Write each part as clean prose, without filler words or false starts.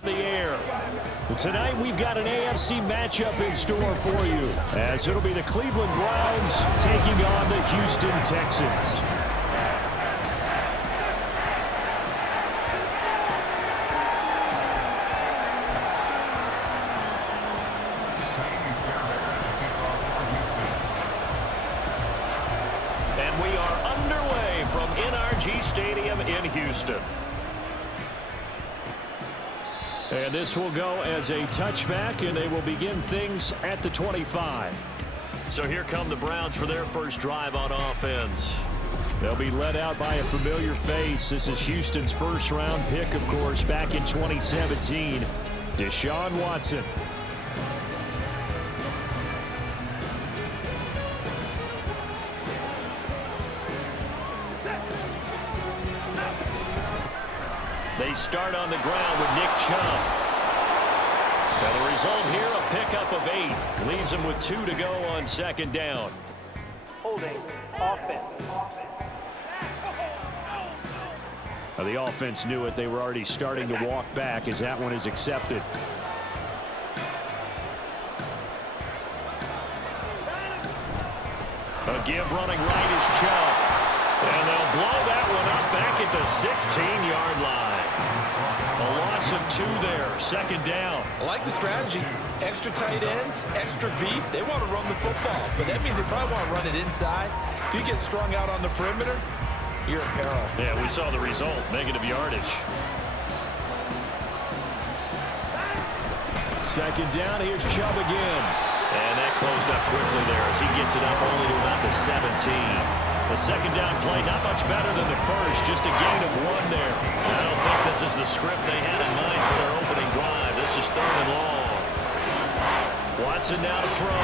up in the air. Tonight we've got an AFC matchup in store for you, as it'll be the Cleveland Browns taking on the Houston Texans. And we are underway from NRG Stadium in Houston. And this will go as a touchback, and they will begin things at the 25. So here come the Browns for their first drive on offense. They'll be led out by a familiar face. This is Houston's first-round pick, of course, back in 2017, Deshaun Watson. They start on the ground with Nick Chubb. Now the result here, a pickup of 8. Leaves them with 2 to go on second down. Holding offense. Now the offense knew it. They were already starting to walk back as that one is accepted. A give running right is Chubb. And they'll blow that one up back at the 16-yard line. A loss of 2 there, second down. I like the strategy. Extra tight ends, extra beef. They want to run the football, but that means they probably want to run it inside. If you get strung out on the perimeter, you're in peril. Yeah, we saw the result, negative yardage. Second down, here's Chubb again. And that closed up quickly there as he gets it up only to about the 17. The second down play, not much better than the first, just a gain of 1 there. I don't think this is the script they had in mind for their opening drive. This is 3rd and long. Watson now to throw.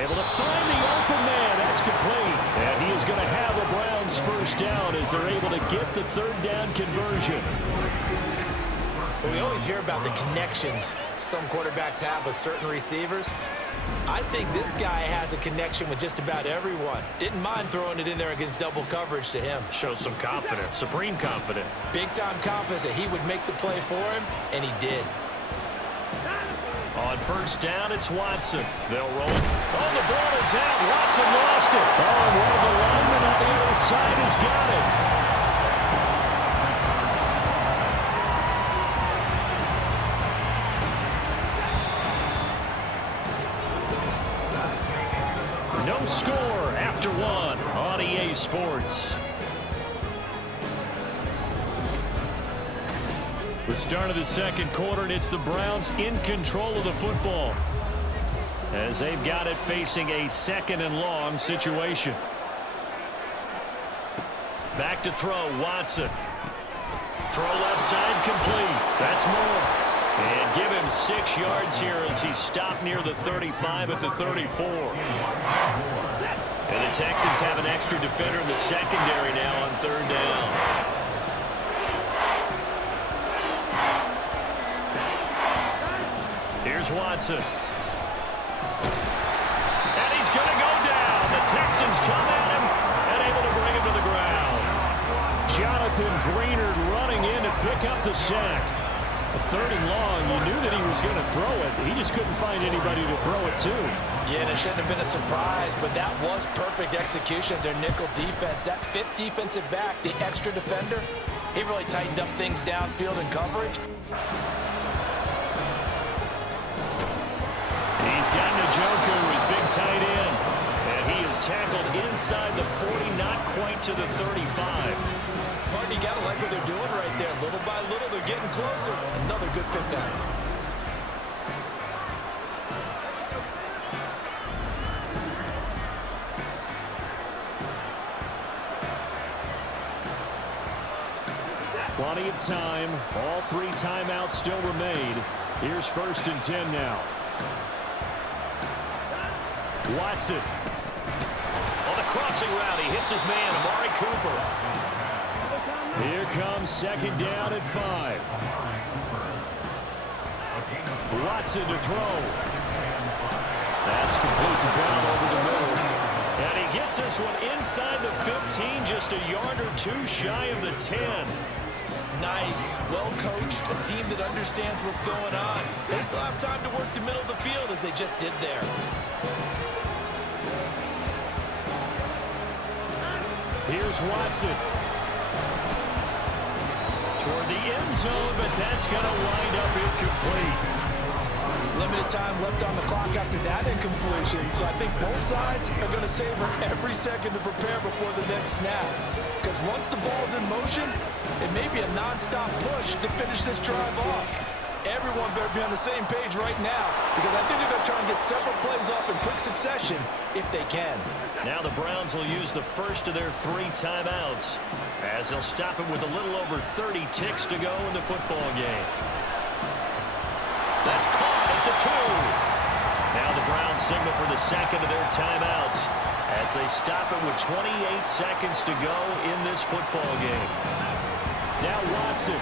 Able to find the open man. That's complete. And he is going to have the Browns first down as they're able to get the 3rd down conversion. Well, we always hear about the connections some quarterbacks have with certain receivers. I think this guy has a connection with just about everyone. Didn't mind throwing it in there against double coverage to him. Shows some confidence, supreme confidence. Big-time confidence that he would make the play for him, and he did. On first down, it's Watson. They'll roll. Oh, the ball is out. Watson lost it. Oh, one of the linemen on the other side has got it. No score after 1 on EA Sports. The start of the second quarter, and it's the Browns in control of the football as they've got it facing a 2nd and long situation. Back to throw, Watson. Throw left side complete. That's more. And give him 6 yards here as he's stopped near the 35 at the 34. And the Texans have an extra defender in the secondary now on 3rd down. Here's Watson. And he's going to go down. The Texans come at him and able to bring him to the ground. Jonathan Greenard running in to pick up the sack. A 3rd and long, you knew that he was going to throw it. He just couldn't find anybody to throw it to. Yeah, and it shouldn't have been a surprise, but that was perfect execution of their nickel defense. That 5th defensive back, the extra defender, he really tightened up things downfield in coverage. He's got Njoku, his big tight end. And he is tackled inside the 40, not quite to the 35. Pardon, you got to like what they're doing right there. Little by little, they're getting closer. Another good pickup. Plenty of time. All 3 timeouts still remain. Here's 1st and 10 now. Watson. On the crossing route, he hits his man, Amari Cooper. Here comes 2nd down at 5. Watson to throw. That's complete to Brown over the middle. And he gets this one inside the 15, just a yard or 2 shy of the 10. Nice, well-coached, a team that understands what's going on. They still have time to work the middle of the field as they just did there. Here's Watson. Toward the end zone, but that's going to wind up incomplete. Limited time left on the clock after that incompletion, so I think both sides are going to savor every second to prepare before the next snap. Because once the ball's in motion, it may be a non-stop push to finish this drive off. Everyone better be on the same page right now, because I think they're going to try and get several plays off in quick succession if they can. Now the Browns will use the first of their 3 timeouts as they'll stop it with a little over 30 ticks to go in the football game. That's caught at the 2. Now the Browns signal for the second of their timeouts as they stop it with 28 seconds to go in this football game. Now Watson.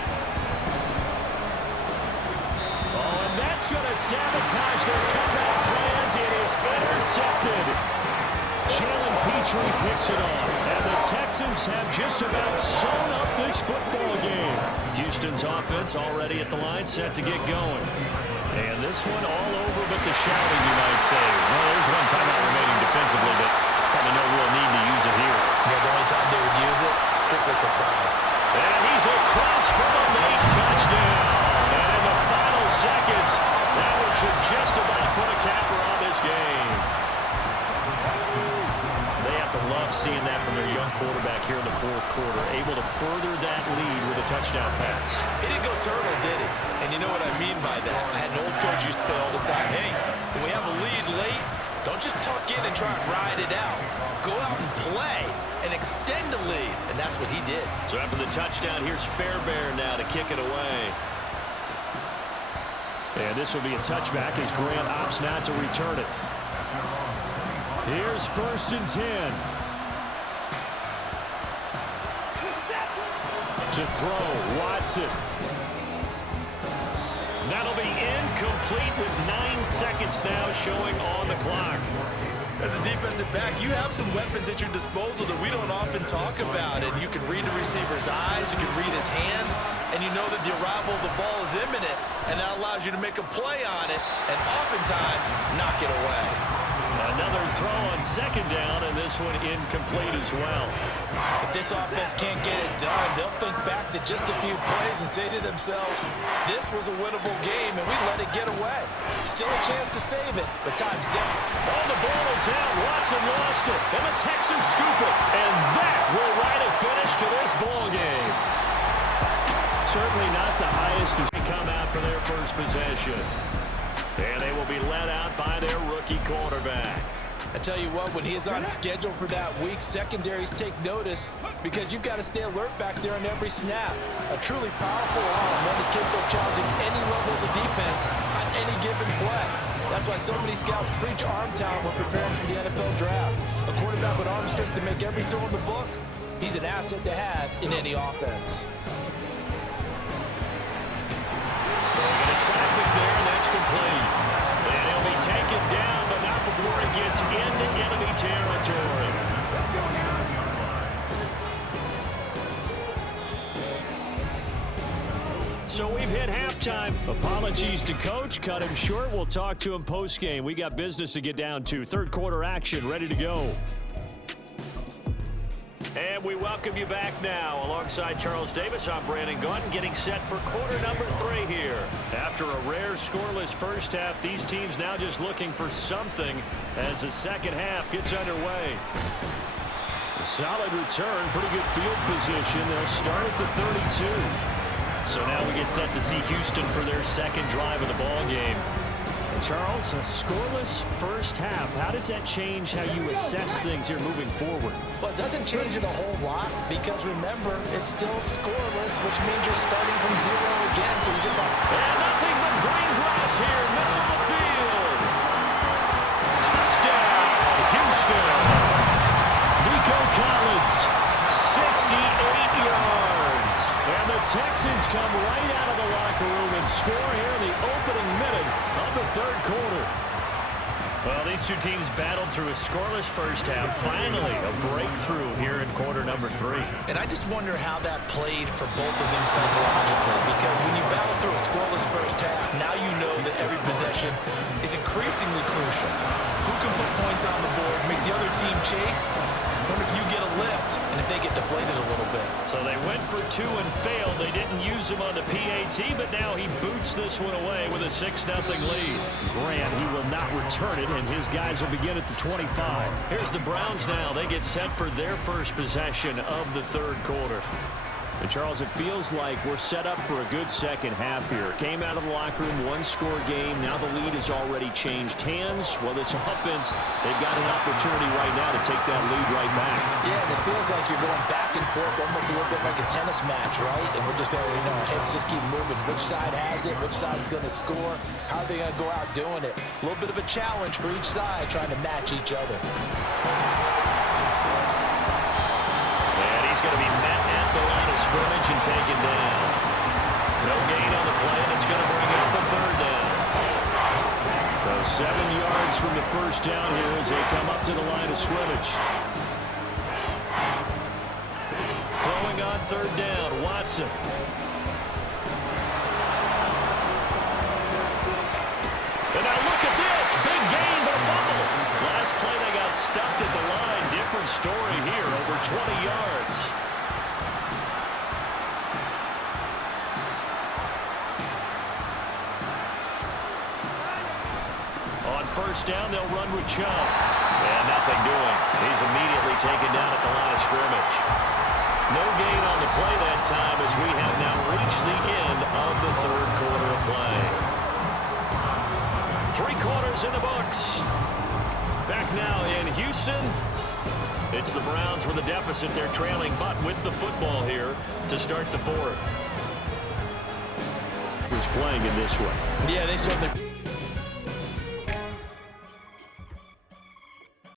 Oh, and that's going to sabotage their comeback plans. It is intercepted. Jalen Petrie picks it off, and the Texans have just about sewn up this football game. Houston's offense already at the line, set to get going. And this one all over but the shouting, you might say. Well, there's one timeout remaining defensively, but probably no real need to use it here. Yeah, the only time they would use it, strictly for pride. And he's across from a late touchdown. And in the final seconds, that one should just about put a capper on this game. They have to love seeing that from their young quarterback here in the fourth quarter, able to further that lead with a touchdown pass. He didn't go turtle, did he? And you know what I mean by that. I had an old coach used to say all the time, hey, when we have a lead late, don't just tuck in and try and ride it out. Go out and play and extend the lead. And that's what he did. So after the touchdown, here's Fairbairn now to kick it away. And this will be a touchback as Grant opts not to return it. Here's 1st and 10. To throw, Watson. That'll be incomplete with 9 seconds now showing on the clock. As a defensive back, you have some weapons at your disposal that we don't often talk about. And you can read the receiver's eyes, you can read his hands, and you know that the arrival of the ball is imminent, and that allows you to make a play on it and oftentimes knock it away. Another throw on 2nd down, and this one incomplete as well. If this offense can't get it done, they'll think back to just a few plays and say to themselves, this was a winnable game, and we let it get away. Still a chance to save it, but time's different. Oh, the ball is out. Watson lost it, and the Texans scoop it. And that will write a finish to this ball game. Certainly not the highest as they come out for their first possession. And they will be led out by their rookie quarterback. I tell you what, when he is on schedule for that week, secondaries take notice because you've got to stay alert back there on every snap. A truly powerful arm, one is capable of challenging any level of the defense on any given play. That's why so many scouts preach arm talent when preparing for the NFL draft. A quarterback with arm strength to make every throw in the book, he's an asset to have in any offense. So we get a traffic there, and that's complete. And he'll be taken down, but not before he gets into enemy territory. So we've hit halftime. Apologies to Coach. Cut him short. We'll talk to him post-game. We got business to get down to. Third quarter action ready to go. And we welcome you back now. Alongside Charles Davis, I'm Brandon Gaudin, getting set for quarter number 3 here. After a rare scoreless first half, these teams now just looking for something as the second half gets underway. A solid return, pretty good field position. They'll start at the 32. So now we get set to see Houston for their second drive of the ball game. And Charles, a scoreless first half. How does that change how you assess things here moving forward? Well, it doesn't change it a whole lot because remember, it's still scoreless, which means you're starting from 0 again. So you just have and nothing but green grass here, middle of the field. Touchdown, Houston. Nico Collins, 68 yards. And the Texans come right out of the locker room and score here in the opening minute of the third quarter. Well, these two teams battled through a scoreless first half. Finally, a breakthrough here in quarter number 3. And I just wonder how that played for both of them psychologically, because when you battle through a scoreless first half, now you know that every possession is increasingly crucial. Who can put points on the board, make the other team chase? What if you get a lift and if they get deflated a little bit? So they went for 2 and failed. They didn't use him on the PAT, but now he boots this one away with a 6-0 lead. Grant, he will not return it, and his guys will begin at the 25. Here's the Browns now. They get set for their first possession of the third quarter. And Charles, it feels like we're set up for a good second half here. Came out of the locker room, 1-score game. Now the lead has already changed hands. Well, this offense, they've got an opportunity right now to take that lead right back. Yeah, and it feels like you're going back and forth, almost a little bit like a tennis match, right? And we're just there, our heads just keep moving. Which side has it? Which side's going to score? How are they going to go out doing it? A little bit of a challenge for each side, trying to match each other. And he's going to be met at the line of scrimmage and taken down. No gain on the play, and it's going to bring up a third down. So 7 yards from the first down here as they come up to the line of scrimmage. Throwing on third down, Watson. And now look at this. Big gain, but a fumble. Last play they got stuffed at the line. Different story here, over 20 yards. On first down, they'll run with Chubb. And nothing doing. He's immediately taken down at the line of scrimmage. No gain on the play that time as we have now reached the end of the third quarter of play. 3 quarters in the books. Back now in Houston. It's the Browns with a deficit. They're trailing, but with the football here to start the fourth. Who's playing in this one? Yeah, they certainly...